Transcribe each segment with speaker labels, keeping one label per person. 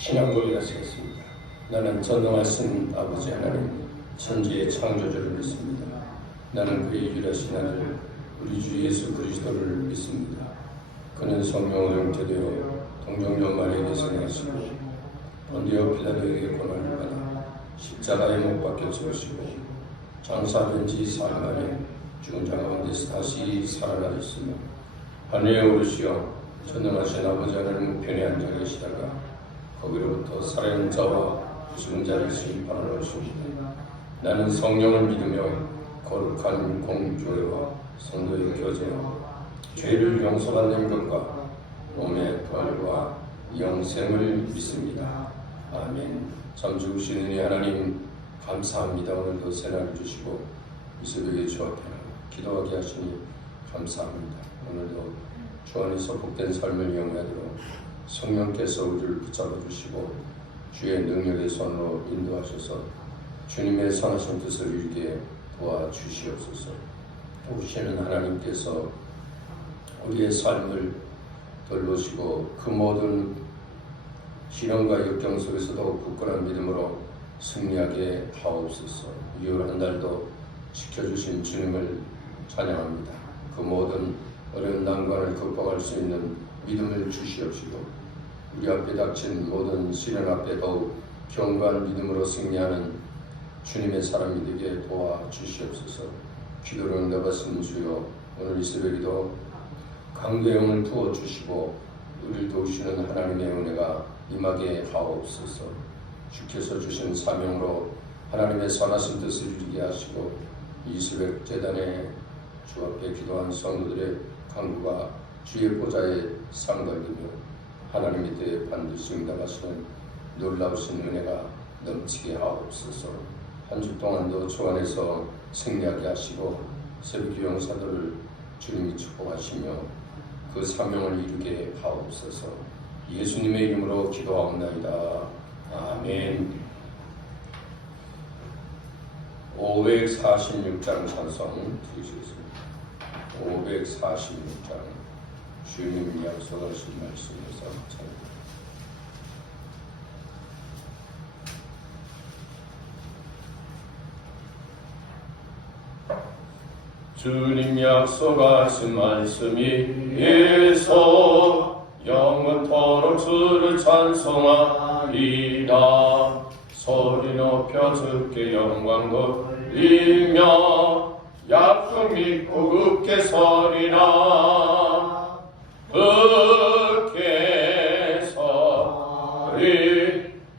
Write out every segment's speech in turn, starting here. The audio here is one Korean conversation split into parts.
Speaker 1: 신앙고기가 쓰겠습니다. 나는 전능하신 아버지 하나님 천지의 창조주를 믿습니다. 나는 그의 유일하신 아들 우리 주 예수 그리스도를 믿습니다. 그는 성령으로 잉태되어 동정녀 마리아에게서 나시고 본디오 필라도에게 고난을 받아 십자가에 못 박혀 죽으시고 장사된 지 사흘 만에 죽은 자 가운데서 다시 살아나셨으며 하늘에 오르시어 전능하신 아버지 하나님 우편에 앉아 계시다가 거기로부터 살아있는 자와 죽은 자를 심판하러 오십니다. 나는 성령을 믿으며 거룩한 공교회와 성도의 교제와 죄를 용서받는 것과 몸의 부활과 영생을 믿습니다. 아멘. 참 죽으신 은혜 하나님 감사합니다. 오늘도 새날을 주시고 이 새벽에 주 앞에 기도하게 하시니 감사합니다. 오늘도 주 안에서 복된 삶을 영위하도록 성령께서 우리를 붙잡아 주시고 주의 능력의 손으로 인도하셔서 주님의 선하신 뜻을 이루게 도와주시옵소서. 오시는 하나님께서 우리의 삶을 돌보시고 그 모든 시련과 역경 속에서도 굳건한 믿음으로 승리하게 하옵소서. 6월 한 달도 지켜주신 주님을 찬양합니다. 그 모든 어려운 난관을 극복할 수 있는 믿음을 주시옵시고 우리 앞에 닥친 모든 시련 앞에 더욱 견고한 믿음으로 승리하는 주님의 사람이 되게 도와주시옵소서. 기도를 응답하신 주여 오늘 이 새벽에도 강대영을 부어주시고 우리를 도우시는 하나님의 은혜가 임하게 하옵소서. 주께서 주신 사명으로 하나님의 선하신 뜻을 이루게 하시고 이 새벽 재단에 주 앞에 기도한 성도들의 강구가 주의 보좌에 상달되며 하나님 밑에 반드시 응답하시는 놀라우신 은혜가 넘치게 하옵소서. 한 주 동안도 주 안에서 승리하게 하시고 새벽 용사들을 주님이 축복하시며 그 사명을 이루게 하옵소서. 예수님의 이름으로 기도하옵나이다. 아멘. 546장 찬송 드리시겠습니다. 546장 주님 약속하신 말씀에서 찬송. 주님 약속하신 말씀이 예서 영원토록 주를 찬송하리라 소리 높여 주께 영광 돌리며 약속 믿고 굳게 서리라 굳게 서리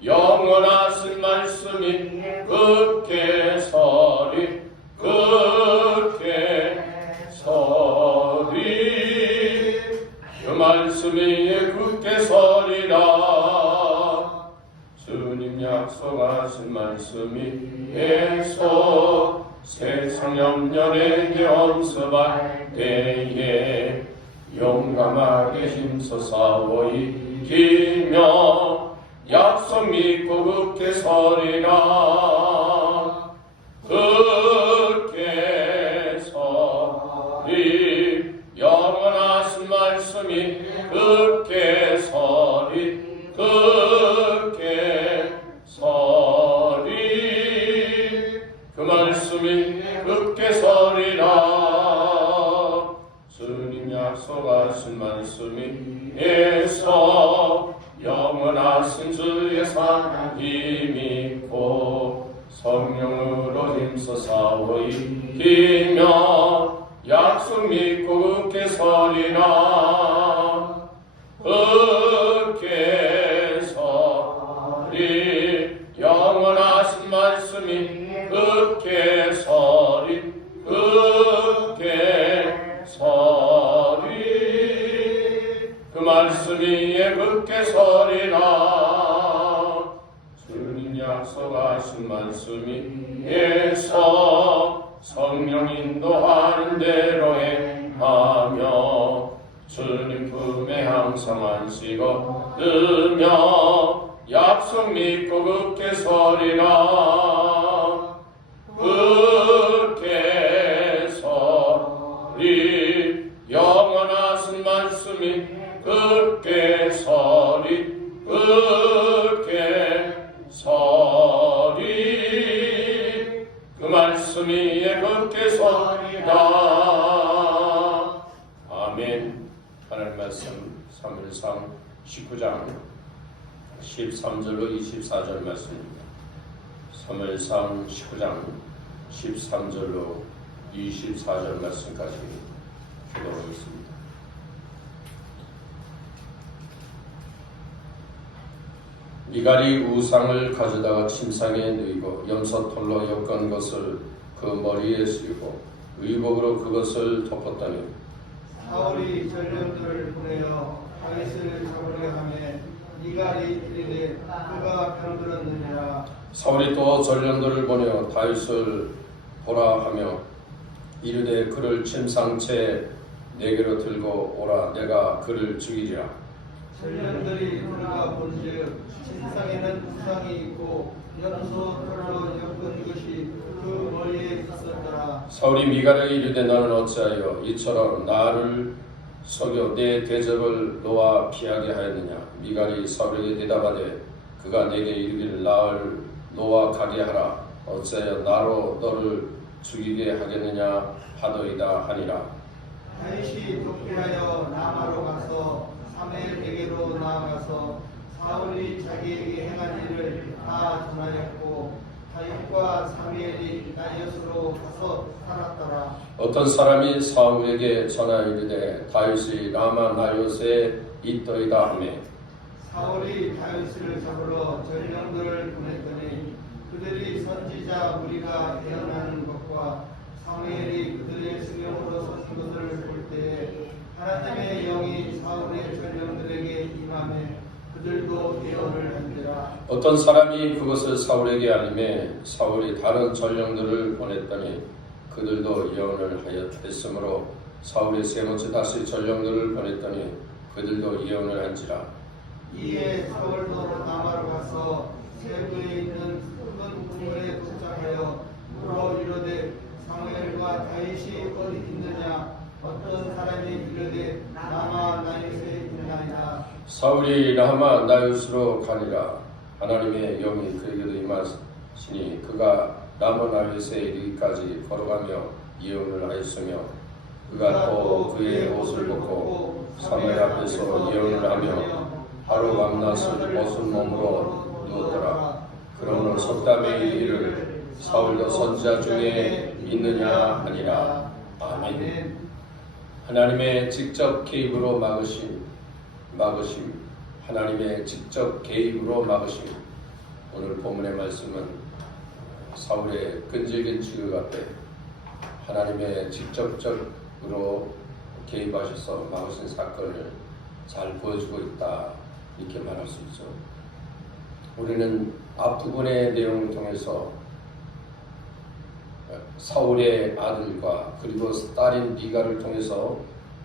Speaker 1: 영원하신 말씀이 굳게 서리 굳게 서리 그 말씀이 굳게 서리라. 주님 약속하신 말씀이 예서 세상 염려에게 엄습할 때에 용감하게 힘써 싸워 이 기며 약속 믿고 굳게 서리라. 굳 이기며 약속 믿고 굳게 서리라. 굳게 서리. 영원하신 말씀이 굳게 서리. 굳게 서리. 그 말씀이 굳게 서리라. 주님 약속하신 말씀이 예 서 성령 인도하는 대로 행하며 주님 품에 항상 안식 얻으며 약속 믿고 굳게 서리라. 굳게 서리. 영원하신 말씀이 굳게 서리. 굳게 서리. 주께서니라 아멘. 하나님 말씀 3일상 19장 13절로 24절 말씀입니다. 3일상 19장 13절로 24절 말씀까지 기도하겠습니다. 미갈이 우상을 가져다가 침상에 누이고 염소털로 엮은 것을 그 머리에 쓰고 의복으로 그것을 덮었더니.
Speaker 2: 사울이 전령들을 보내어 다윗을 잡으려 하매 이갈이 이르되 그가 병들었느니라.
Speaker 1: 사울이 또 전령들을 보내어 다윗을 보라 하며 이르되 그를 침상채 내게로 들고 오라. 내가 그를 죽이리라.
Speaker 2: 전령들이 그가 본즉 신상에는 우상이 있고 엮은 것이 그 머리에 있었더라.
Speaker 1: 사울이 미갈에게 이르되 나는 어찌하여 이처럼 나를 속여 내 대적을 놓아 피하게 하였느냐? 미갈이 사울에게 대답하되 그가 내게 이르기를 나를 놓아 가게 하라. 어찌하여 나로 너를 죽이게 하겠느냐 하더이다 하니라.
Speaker 2: 다윗이 도피하여 라마로 가서 사무엘에게로 나아가서 사울이 자기에게 행한 일을 다 전하였고 다윗과 사무엘이 나이엇으로 가서 살았더라.
Speaker 1: 어떤 사람이 사울에게 전하 이르되 다윗이 라마 나요세 있더이다 하매.
Speaker 2: 사울이 다윗을 잡으러 전령들을 보냈더니 그들이 선지자 무리가 예언하는 것과 사무엘이 그들의 수령으로 선 것을 볼 때에 하나님의 영이 사울의 전령들에게 임하매 그들도 예언을
Speaker 1: 어떤 사람이 그것을 사울에게 알림해 사울이 다른 전령들을 보냈더니 그들도 예언을 하였으므로 사울이 세 번째 다시 전령들을 보냈더니 그들도 예언을 한지라.
Speaker 2: 이에 사울도 남아로 가서 세부에 있는 큰 궁궐에 도착하여 물어 이르되 사무엘과 다윗이 어디 있느냐? 어떤 사람이 이르되 남아 나윗에 있나이다
Speaker 1: 사울이 라마 나요스로 가니라 하나님의 영이 그에게도 임하시니 그가 라마 나요스에 이르기까지 걸어가며 예언을 하였으며 그가 또 그의 옷을 벗고 사무엘 앞에서 예언을 하며 하루 밤낮을 벗은 몸으로 누웠더라. 그러므로 석담의 이를 사울도 선지자 중에 있느냐 하니라. 아멘. 하나님의 직접 개입으로 막으심 막으심 하나님의 직접 개입으로 막으심 오늘 본문의 말씀은 사울의 끈질긴 추격 앞에 하나님의 직접적으로 개입하셔서 막으신 사건을 잘 보여주고 있다 이렇게 말할 수 있죠. 우리는 앞부분의 내용을 통해서 사울의 아들과 그리고 딸인 미가를 통해서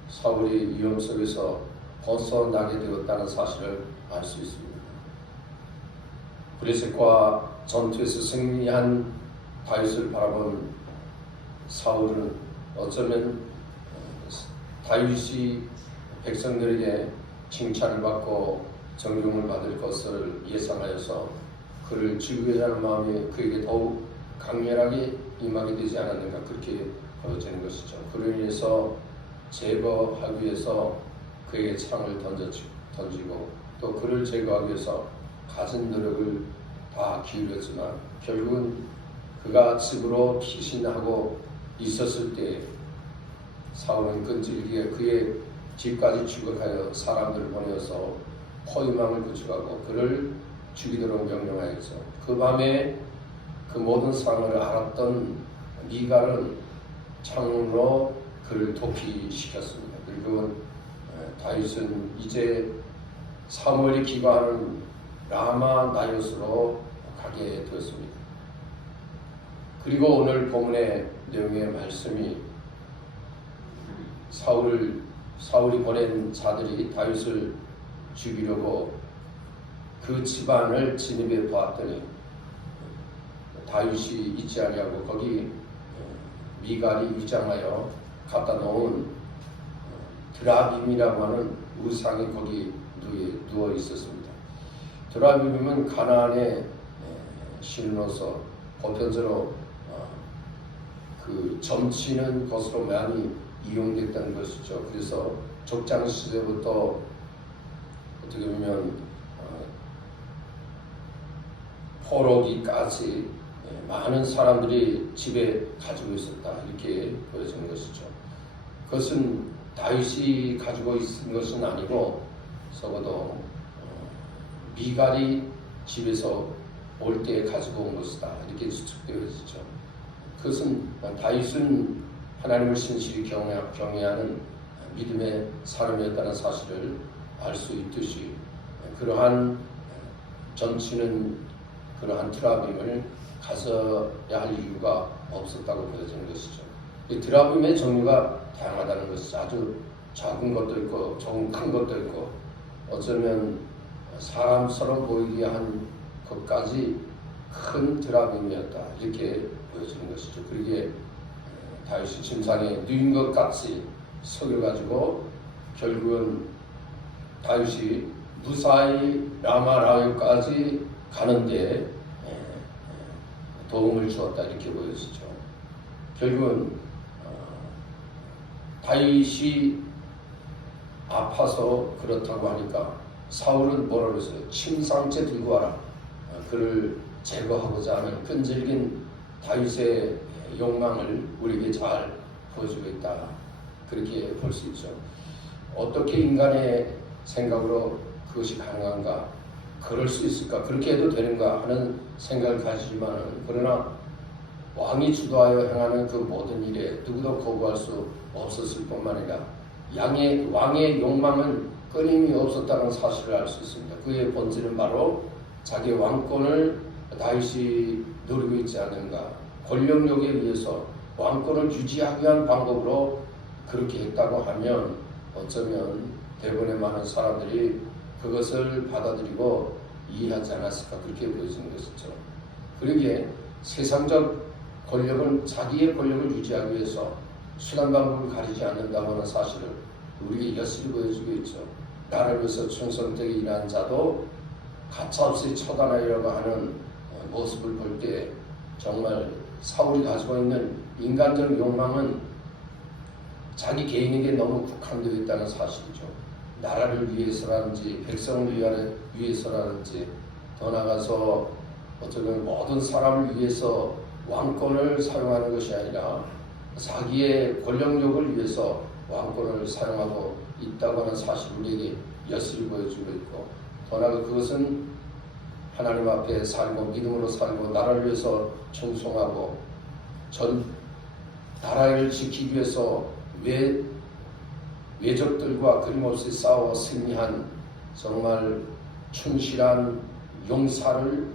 Speaker 1: 사울이 위험 속에서 벗어나게 되었다는 사실을 알 수 있습니다. 브레셋과 전투에서 승리한 다윗을 바라본 사울은 어쩌면 다윗이 백성들에게 칭찬을 받고 정경을 받을 것을 예상하여서 그를 죽이려는 마음이 그에게 더욱 강렬하게 임하게 되지 않았는가 그렇게 보여지는 것이죠. 그로 인해서 제거하기 위해서 그에게 창을 던지고 또 그를 제거하기 위해서 가진 노력을 다 기울였지만 결국은 그가 집으로 피신하고 있었을 때 사울은 끈질기게 그의 집까지 추격하여 사람들을 보내어서 포위망을 구축하고 그를 죽이도록 명령하였죠. 그 밤에 그 모든 상황을 알았던 미갈은 창으로 그를 도피시켰습니다. 그리고 다윗은 이제 사무엘이 기거하는 라마 나요스로 가게 되었습니다. 그리고 오늘 본문의 내용의 말씀이 사울을 사울이 보낸 자들이 다윗을 죽이려고 그 집안을 진입해 보았더니 다윗이 있지 아니하고 거기 미갈이 위장하여 갖다 놓은 드라빔이라고 하는 우상이 거기 누워 있었습니다. 드라빔은 가나안의 신으로서 보편적으로 그 점치는 것으로 많이 이용됐다는 것이죠. 그래서 족장 시대부터 어떻게 보면 어, 포로기까지 예, 많은 사람들이 집에 가지고 있었다 이렇게 보여지는 것이죠. 그것은 다윗이 가지고 있는 것은 아니고 적어도 어, 미갈이 집에서 올 때 가지고 온 것이다 이렇게 추측되어지죠. 그것은 다윗은 하나님을 신실히 경외, 경외하는 믿음의 사람이었다는 사실을 알 수 있듯이 그러한 정치는 그러한 트라빔을 가져야 할 이유가 없었다고 보여지는 것이죠. 이 트라빔의 종류가 다양하다는 것이죠. 아주 작은 것도 있고 조금 큰 것도 있고 어쩌면 사람처럼 보이게 한 것까지 큰 드라빔이었다 이렇게 보여지는 것이죠. 그러기에 다윗이 침상에 누인 것 같이 속여가지고 결국은 다윗이 무사히 라마라요까지 가는데 도움을 주었다 이렇게 보여지죠. 결국은 어, 다윗이 아파서 그렇다고 하니까 사울은 뭐라 그랬어요? 침상째 들고 와라. 어, 그를 제거하고자 하는 끈질긴 다윗의 욕망을 우리에게 잘 보여주고 있다. 그렇게 볼 수 있죠. 어떻게 인간의 생각으로 그것이 가능한가? 그럴 수 있을까? 그렇게 해도 되는가? 하는 생각을 가지지만은 그러나 왕이 주도하여 행하는 그 모든 일에 누구도 거부할 수 없었을 뿐만 아니라 양의 왕의 욕망은 끊임이 없었다는 사실을 알 수 있습니다. 그의 본질은 바로 자기 왕권을 다윗이 노리고 있지 않는가. 권력력에 의해서 왕권을 유지하기 위한 방법으로 그렇게 했다고 하면 어쩌면 대부분의 많은 사람들이 그것을 받아들이고 이해하지 않았을까 그렇게 보여지는 것이죠. 그러기에 세상적 권력은 자기의 권력을 유지하기 위해서 수단 방법을 가리지 않는다고 하는 사실을 우리에게 여실히 보여주고 있죠. 나를 위해서 충성되게 일하는 자도 가차없이 처단하려고 하는 어, 모습을 볼 때 정말 사울이 가지고 있는 인간적 욕망은 자기 개인에게 너무 국한되어 있다는 사실이죠. 나라를 위해서라든지 백성을 위해서라든지 더 나아가서 어쩌면 모든 사람을 위해서 왕권을 사용하는 것이 아니라 자기의 권력력을 위해서 왕권을 사용하고 있다고 하는 사실 우리에게 여실히 보여주고 있고 더 나아가 그것은 하나님 앞에 살고 믿음으로 살고 나라를 위해서 충성하고 전 나라를 지키기 위해서 외 외적들과 끊임없이 싸워 승리한 정말 충실한 용사를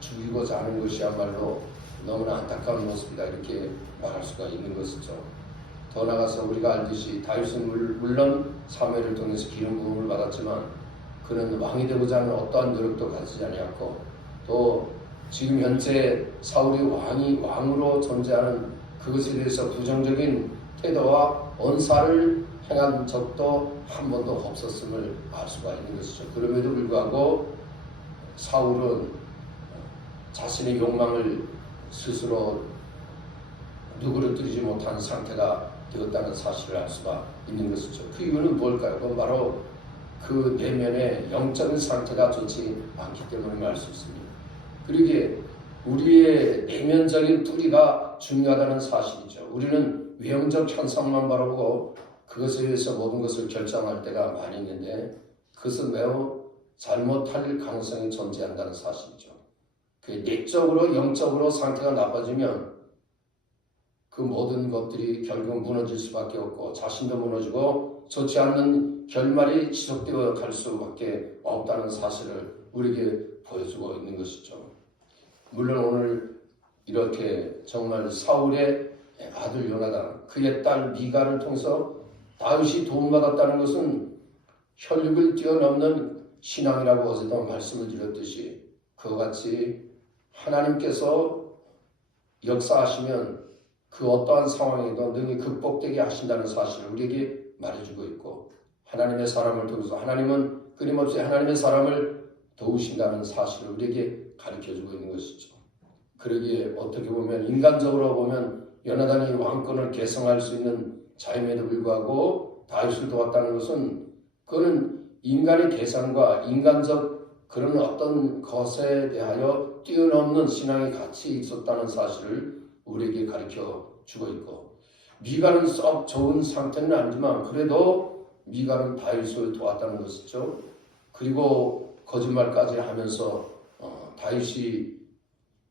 Speaker 1: 죽이고자 하는 것이야말로 너무나 안타까운 모습이다 이렇게 말할 수가 있는 것이죠. 더 나아가서 우리가 알듯이 다윗은 물론 사무엘을 통해서 기름 부음을 받았지만 그는 왕이 되고자 하는 어떠한 노력도 가지지 아니었고 또 지금 현재 사울이 왕이 왕으로 존재하는 그것에 대해서 부정적인 태도와 언사를 행한 적도 한 번도 없었음을 알 수가 있는 것이죠. 그럼에도 불구하고 사울은 자신의 욕망을 스스로 누구를뜨리지 못한 상태가 되었다는 사실을 알 수가 있는 것이죠. 그 이유는 뭘까요? 그건 바로 그 내면의 영적인 상태가 좋지 않기 때문에 알 수 있습니다. 그러기에 우리의 내면적인 뿌리가 중요하다는 사실이죠. 우리는 외형적 현상만 바라보고 그것에 의해서 모든 것을 결정할 때가 많이 있는데 그것은 매우 잘못할 가능성이 존재한다는 사실이죠. 그 내적으로 영적으로 상태가 나빠지면 그 모든 것들이 결국 무너질 수밖에 없고 자신도 무너지고 좋지 않는 결말이 지속되어 갈 수밖에 없다는 사실을 우리에게 보여주고 있는 것이죠. 물론 오늘 이렇게 정말 사울의 아들 요나단 그의 딸 미가를 통해서 다윗이 도움받았다는 것은 혈육을 뛰어넘는 신앙이라고 어제도 말씀을 드렸듯이 그와 같이 하나님께서 역사하시면 그 어떠한 상황에도 능히 극복되게 하신다는 사실을 우리에게 말해주고 있고 하나님의 사람을 통해서 하나님은 끊임없이 하나님의 사람을 도우신다는 사실을 우리에게 가르쳐주고 있는 것이죠. 그러기에 어떻게 보면 인간적으로 보면 요나단이 왕권을 개성할 수 있는 자임에도 불구하고 다윗을 도왔다는 것은 그는 인간의 계산과 인간적 그런 어떤 것에 대하여 뛰어넘는 신앙의 가치 있었다는 사실을 우리에게 가르쳐 주고 있고 미가는 썩 좋은 상태는 아니지만 그래도 미가는 다윗을 도왔다는 것이죠. 그리고 거짓말까지 하면서 어, 다윗이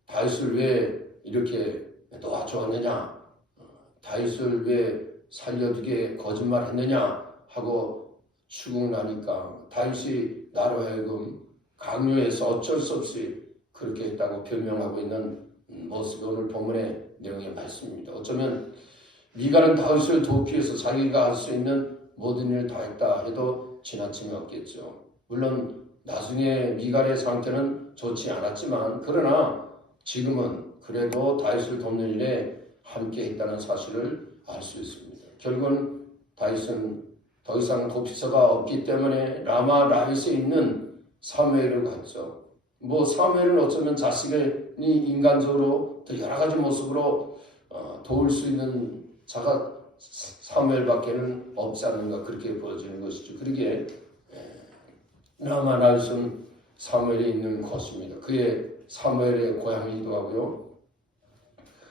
Speaker 1: 다윗을 왜 이렇게 도와주었느냐 어, 다윗을 왜 살려두게 거짓말했느냐 하고 추궁나니까 다윗이 나로 하여금 강요해서 어쩔 수 없이 그렇게 했다고 변명하고 있는 모습이 오늘 본문의 내용의 말씀입니다. 어쩌면 미가는 다윗을 위해서 자기가 할 수 있는 모든 일을 다 했다 해도 지나침이 없겠죠. 물론 나중에 미갈의 상태는 좋지 않았지만 그러나 지금은 그래도 다윗을 돕는 일에 함께 했다는 사실을 알 수 있습니다. 결국은 다윗은 더 이상 도피처가 없기 때문에 라마 라윗에 있는 사무엘을 갔죠. 뭐 사무엘은 어쩌면 자식이 인간적으로 또 여러 가지 모습으로 어, 도울 수 있는 자가 사무엘밖에는 없지 않는가 그렇게 보여지는 것이죠. 그러기에 라마 라윗은 사무엘에 있는 곳입니다. 그의 사무엘의 고향이기도 하고요.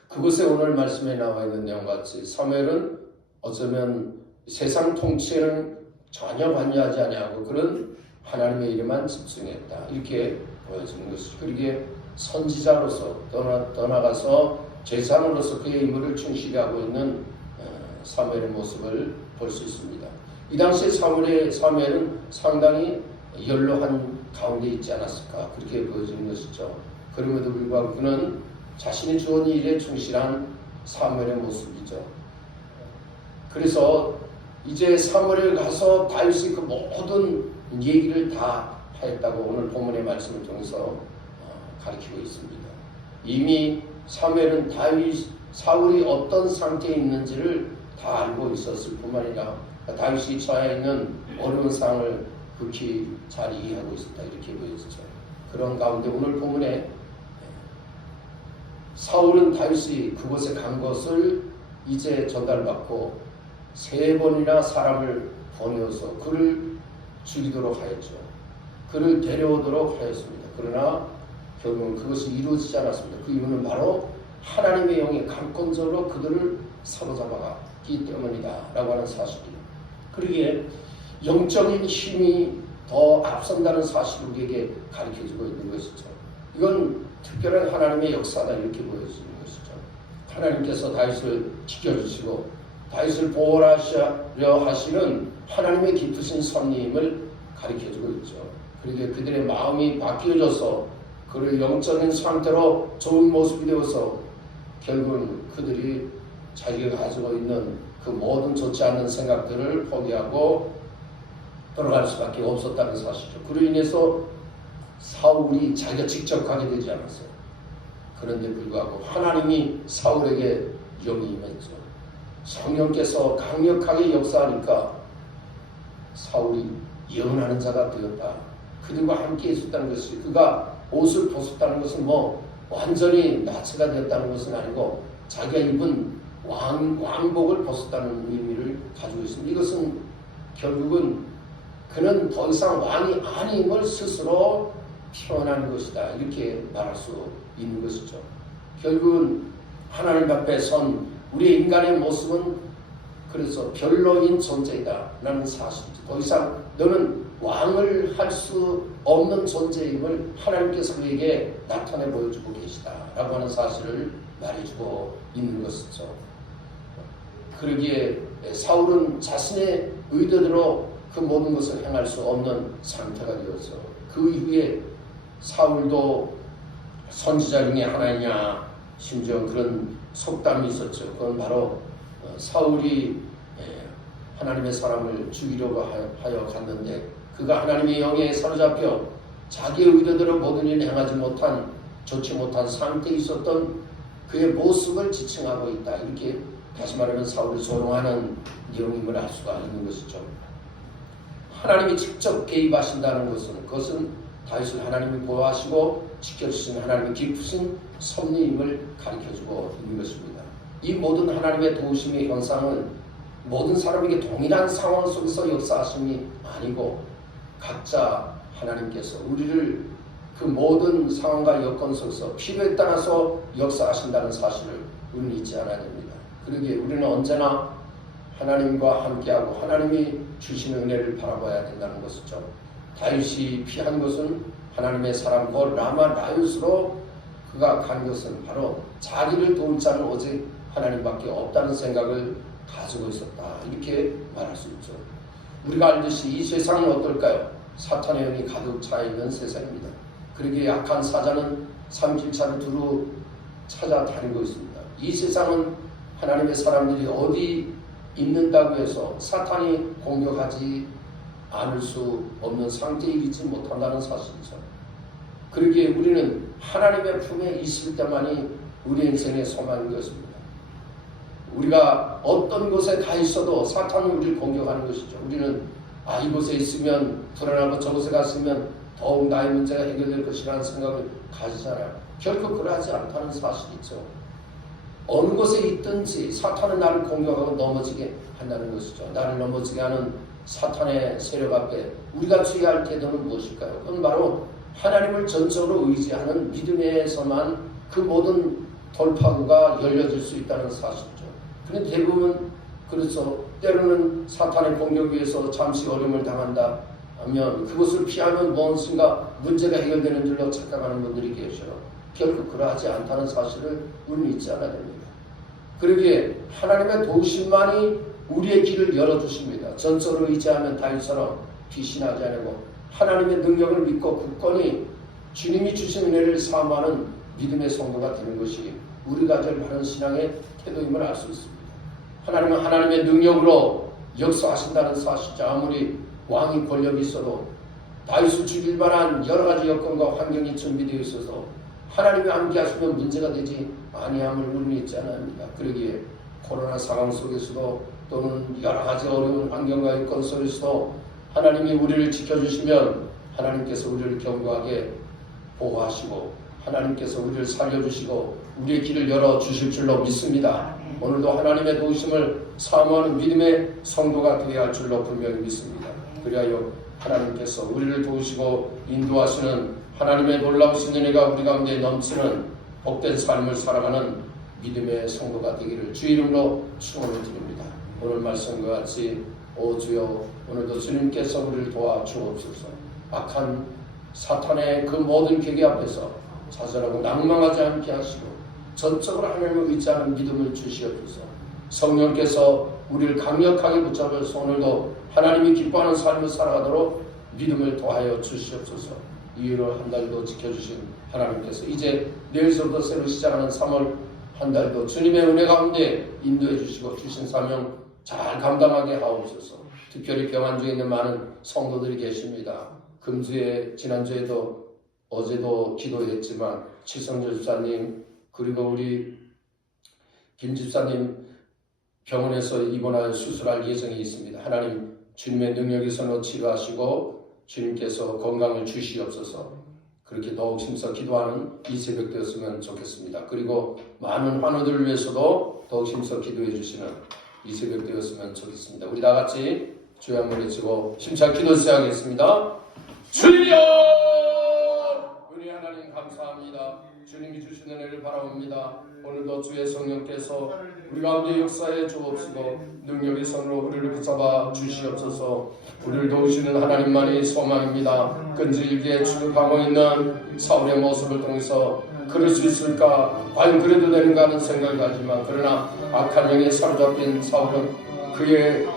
Speaker 1: 그곳에 오늘 말씀에 나와 있는 내용같이 사무엘은 어쩌면 세상 통치에는 전혀 관여하지 아니하고 그런 하나님의 일에만 집중했다. 이렇게 보여지는 것이죠. 그러기에 선지자로서 떠나, 떠나가서 제사장으로서 그의 임무를 충실히 하고 있는 어, 사무엘의 모습을 볼 수 있습니다. 이 당시에 사무엘의 사무엘은 상당히 연로한 가운데 있지 않았을까 그렇게 보여지는 것이죠. 그럼에도 불구하고 그는 자신이 주어진 일에 충실한 사무엘의 모습이죠. 그래서 이제 사무엘에 가서 다윗이 그 모든 얘기를 다 하였다고 오늘 본문의 말씀을 통해서 어, 가르치고 있습니다. 이미 사무엘은 다윗 사울이 어떤 상태에 있는지를 다 알고 있었을 뿐만 아니라 다윗이 처해 있는 어려운 상황을 극히 잘 이해하고 있었다 이렇게 보여지죠. 그런 가운데 오늘 본문에 사울은 다윗이 그곳에 간 것을 이제 전달받고 세 번이나 사람을 보내어서 그를 죽이도록 하였죠. 그를 데려오도록 하였습니다. 그러나 결국은 그것이 이루어지지 않았습니다. 그 이유는 바로 하나님의 영이 강권적으로 그들을 사로잡아갔기 때문이다. 라고 하는 사실이에요. 그러기에 영적인 힘이 더 앞선다는 사실을 우리에게 가르쳐주고 있는 것이죠. 이건 특별한 하나님의 역사다 이렇게 보여지는 것이죠. 하나님께서 다윗을 지켜주시고 다윗을 보호하려 하시는 하나님의 깊으신 섭리임을 가르쳐주고 있죠. 그러게 그들의 마음이 바뀌어져서 그를 영적인 상태로 좋은 모습이 되어서 결국은 그들이 자기가 가지고 있는 그 모든 좋지 않은 생각들을 포기하고 돌아갈 수밖에 없었다는 사실이죠. 그로 인해서 사울이 자기가 직접 가게 되지 않았어요. 그런데 불구하고 하나님이 사울에게 영이 임했죠. 성령께서 강력하게 역사하니까 사울이 예언하는 자가 되었다. 그들과 함께 있었다는 것이 그가 옷을 벗었다는 것은 뭐 완전히 나체가 되었다는 것은 아니고 자기가 입은 왕, 왕복을 벗었다는 의미를 가지고 있습니다. 이것은 결국은 그는 더 이상 왕이 아님을 스스로 표현하는 것이다. 이렇게 말할 수 있는 것이죠. 결국은 하나님 앞에 선 우리의 인간의 모습은 그래서 별로인. 라는 사실이죠. 더 이상 너는 왕을 할 수 없는 존재임을 하나님께서 우리에게 나타내 보여주고 계시다. 라고 하는 사실을 말해주고 있는 것이죠. 그러기에 사울은 자신의 의도대로 그 모든 것을 행할 수 없는 상태가 되어서 그 이후에 사울도 선지자 중에 하나이냐 심지어 그런 속담이 있었죠. 그건 바로 어, 사울이 하나님의 사람을 죽이려고 하여 갔는데 그가 하나님의 영에 사로잡혀 자기의 의도대로 모든 일을 행하지 못한 좋지 못한 상태에 있었던 그의 모습을 지칭하고 있다. 이렇게 다시 말하면 사울을 조롱하는 내용임을 알 수가 있는 것이죠. 하나님이 직접 개입하신다는 것은 그것은 다윗을 하나님이 보호하시고 지켜주신 하나님의 깊으신 섭리임을 가르쳐주고 있는 것입니다. 이 모든 하나님의 도우심의 현상은 모든 사람에게 동일한 상황 속에서 역사하심이 아니고 각자 하나님께서 우리를 그 모든 상황과 여건 속에서 필요에 따라서 역사하신다는 사실을 우리는 잊지 않아야 됩니다. 그러기에 우리는 언제나 하나님과 함께하고 하나님이 주시는 은혜를 바라봐야 된다는 것이죠. 다윗이 피한 것은 하나님의 사람 그 라마 라이스로 그가 간 것은 바로 자기를 도울 자는 오직 하나님밖에 없다는 생각을 가지고 있었다. 이렇게 말할 수 있죠. 우리가 알듯이 이 세상은 어떨까요? 사탄의 영이 가득 차 있는 세상입니다. 그러기에 악한 사자는 삼킬차를 두루 찾아다니고 있습니다. 이 세상은 하나님의 사람들이 어디 있는다고 해서 사탄이 공격하지 않을 수 없는 상태에 있지 못한다는 사실이죠. 그러기에 우리는 하나님의 품에 있을 때만이 우리 인생의 소망인 것입니다. 우리가 어떤 곳에 가 있어도 사탄은 우리를 공격하는 것이죠. 우리는 아 이곳에 있으면 불안하고 저곳에 갔으면 더욱 나의 문제가 해결될 것이라는 생각을 가지잖아요. 결코 그러하지 않다는 사실이죠. 어느 곳에 있든지 사탄은 나를 공격하고 넘어지게 한다는 것이죠. 나를 넘어지게 하는 사탄의 세력 앞에 우리가 주의할 태도는 무엇일까요? 그건 바로 하나님을 전적으로 의지하는 믿음에서만 그 모든 돌파구가 열려질 수 있다는 사실이죠. 그런데 대부분 그래서 때로는 사탄의 공격에 의해서 잠시 어려움을 당한다 하면 그것을 피하면 무엇인가 문제가 해결되는 줄로 착각하는 분들이 계셔요. 결코 그러하지 않다는 사실을 우리는 잊지 않아야 됩니다. 그러기에 하나님의 도우심만이 우리의 길을 열어주십니다. 전설을 의지하면 다윗처럼 비신하지 않고 하나님의 능력을 믿고 굳건히 주님이 주신 은혜를 사모하는 믿음의 성도가 되는 것이 우리가 될 바른 신앙의 태도임을 알 수 있습니다. 하나님은 하나님의 능력으로 역사하신다는 사실이죠. 아무리 왕이 권력이 있어도 다윗을 죽일 만한 여러 가지 여건과 환경이 준비되어 있어서 하나님이 함께 하시면 문제가 되지 아니함을 우리는 잊지 않아야 합니다. 그러기에 코로나 상황 속에서도 또는 여러 가지 어려운 환경과 여건 속에서도 하나님이 우리를 지켜주시면 하나님께서 우리를 견고하게 보호하시고 하나님께서 우리를 살려주시고 우리의 길을 열어주실 줄로 믿습니다. 오늘도 하나님의 도우심을 사모하는 믿음의 성도가 되어야 할 줄로 분명히 믿습니다. 그리하여 하나님께서 우리를 도우시고 인도하시는 하나님의 놀라우신 은혜가 우리 가운데 넘치는 복된 삶을 살아가는 믿음의 성도가 되기를 주 이름으로 축원을 드립니다. 오늘 말씀과 같이 오 주여 오늘도 주님께서 우리를 도와 주옵소서. 악한 사탄의 그 모든 계기 앞에서 좌절하고 낭망하지 않게 하시고 전적으로 하나님을 의지하는 믿음을 주시옵소서. 성령께서 우리를 강력하게 붙잡아서 오늘도 하나님이 기뻐하는 삶을 살아가도록 믿음을 더하여 주시옵소서. 이후로 한 달도 지켜주신 하나님께서 이제 내일서부터 새로 시작하는 3월 한 달도 주님의 은혜 가운데 인도해 주시고 주신 사명 잘 감당하게 하옵소서. 특별히 병환 중에 있는 많은 성도들이 계십니다. 금주에 지난주에도 어제도 기도했지만 칠성조 집사님 그리고 우리 김 집사님 병원에서 입원할 수술할 예정이 있습니다. 하나님 주님의 능력에서는 치료하시고 주님께서 건강을 주시옵소서. 그렇게 더욱 힘써 기도하는 이 새벽 되었으면 좋겠습니다. 그리고 많은 환우들을 위해서도 더욱 힘써 기도해 주시는 이 새벽 되었으면 좋겠습니다. 우리 다 같이 주여 한번 외치고 심차게 기도 시작하겠습니다. 주여! 은혜 하나님 감사합니다. 주님이 주신 은혜를 바라봅니다. 오늘도 주의 성령께서 우리 가운데 역사에 주옵시고 능력의 손으로 우리를 붙잡아 주시옵소서 우리를 도우시는 하나님만이 소망입니다. 끈질기게 추격하고 있는 사울의 모습을 통해서 그럴 수 있을까? 과연 그래도 되는가 하는 생각을 가지만 그러나 악한 영에 사로잡힌 사울은 그의